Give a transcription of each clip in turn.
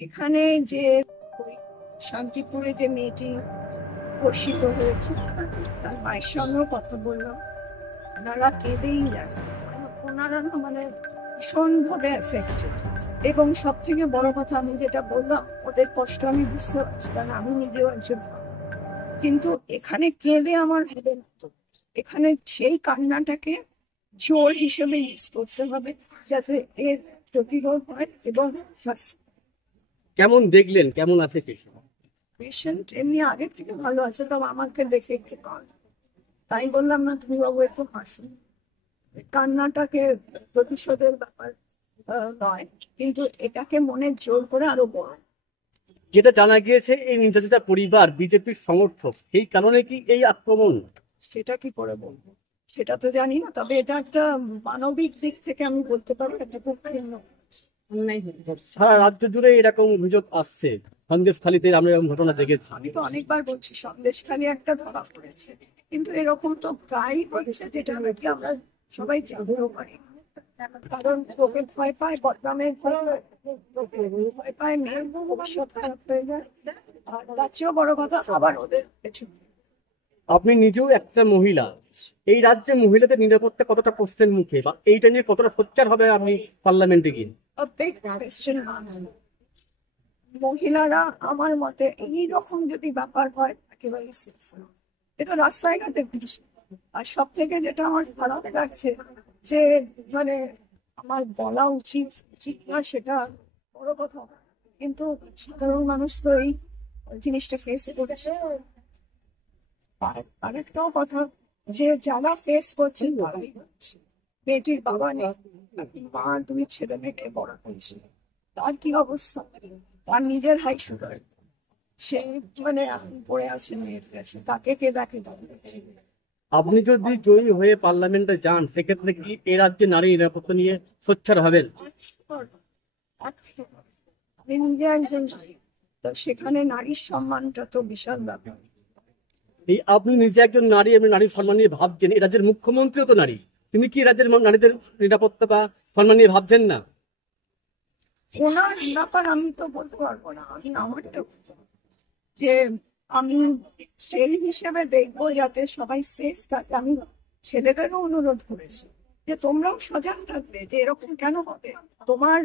এখানে যে ওই শান্তিপুরে যে মেয়েটি ধর্ষিত হয়েছে তার মায়ের সঙ্গেও কথা বললাম। ওনারা কেঁদেই যাচ্ছে, ওনারা না মানে ভীষণ ভাবে এফেক্টেড। এবং সব থেকে বড় কথা, আমি যেটা বললাম, ওদের কষ্ট আমি বুঝতে পারছি, কারণ আমি নিজেও একজন। কিন্তু এখানে কেঁদে আমার হবে না, তো এখানে সেই কান্নাটাকে জোর হিসেবে ইউজ করতে হবে যাতে এর প্রতিরোধ হয়। এবং কেমন দেখলেন, কেমন আছে পেশেন্ট এমনি আগে থেকে ভালো আছে, তবে আমাকে দেখে একটু কান্না, তাই বললাম না তুমি বাবু একটু হাসুন। কান্নাটাকে প্রতিশোধের ব্যাপার নয়, কিন্তু এটাকে মনে জোর করে আরো বড়। যেটা জানা গিয়েছে এই নির্যাতিতা পরিবার বিজেপির সমর্থক, এই কারণে কি এই আক্রমণ? সেটা কি করে বলবো, সেটা তো জানি না, তবে এটা একটা মানবিক দিক থেকে আমি বলতে পারবো এটা খুব ভিন্ন। সারা রাজ্য জুড়ে এরকম অভিযোগ আসছে, সন্দেশখালীতে আমরা এরকম ঘটনা দেখেছি। আমি তো অনেকবার বলছি সন্দেশখালী একটা ধরা পড়েছে, কিন্তু এরকম তো প্রায় হচ্ছে, যেটা নাকি আমরা সবাই জানতেও পারি। কারণ লোকে ভয় পায়, বদনামের ভয় পায়, মেয়ের ভবিষ্যৎ খারাপ হয়ে যায়। আর তার চেয়েও বড় কথা, আবার ওদের পেছনে। আপনি নিজেও একটা মহিলা, এই রাজ্যে মহিলাদের নিরাপত্তা কতটা প্রশ্নের মুখে, বা এইটা নিয়ে কতটা সোচ্চার হবে আপনি পার্লামেন্টে গিয়ে? মহিলারা আমার মতে এইরকম যদি ব্যাপার হয় একেবারে সেফ। এটা রাস্তায় ঘাটে বেশি। আর সব থেকে যেটা আমার খারাপ লাগছে, যে মানে আমার বলা উচিত না সেটা বড় কথা, কিন্তু সাধারণ মানুষ তো এই জিনিসটা ফেস করছে। আরেকটাও কথা, যে যারা ফেস করছে তারাই হচ্ছে মেয়েটির বাবা নেই, মা তুমি ছেলে মেয়েকে বড় করছে, তার কি অবস্থা? তার নিজের হাই সুগার, সে মানে এখন পড়ে আছে মেয়ের কাছে, তাকে কে দেখে? আপনি যদি জয়ী হয়ে পার্লামেন্টে যান, সেক্ষেত্রে কি এই রাজ্যে নারী নিরাপত্তা নিয়ে সোচ্চার হবেন? আমি নিজে একজন নারী, তো সেখানে নারীর সম্মানটা তো বিশাল ব্যাপার। এই আপনি নিজে একজন নারী, আপনি নারীর সম্মান নিয়ে ভাবছেন, এই রাজ্যের মুখ্যমন্ত্রীও তো নারী, তিনি কি রাজ্যের নারীদের নিরাপত্তা বা সম্মান নিয়ে ভাবছেন না? ওনার ব্যাপার আমি তো বলতে পারবো না, আমি আমারটা যে আমি সেই হিসেবে দেখবো যাতে সবাই সেফ থাকে। আমি ছেলেদেরও অনুরোধ করেছি যে তোমরাও সজাগ থাকবে, যে এরকম কেন হবে, তোমার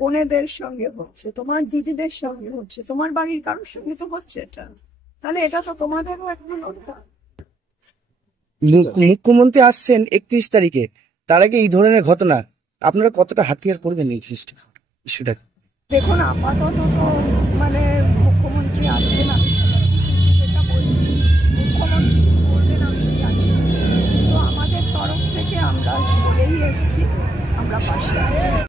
বোনেদের সঙ্গে হচ্ছে, তোমার দিদিদের সঙ্গে হচ্ছে, তোমার বাড়ির কারোর সঙ্গে তো হচ্ছে, এটা তাহলে এটা তো তোমাদেরও একটু লড়তে। মুখ্যমন্ত্রী আসছেন 31 তারিখে, তার আগে এই ধরনের ঘটনা আপনারা কতটা হাতিয়ার করবেন এই জিনিসটা, ইস্যুটা? দেখুন, আপাতত তো মানে মুখ্যমন্ত্রী আসছেন, আমি যেটা বলছি মুখ্যমন্ত্রী বলবেন আমি জানি, তো আমাদের তরফ থেকে আমরা বলেই এসছি আমরা পাশে আছি।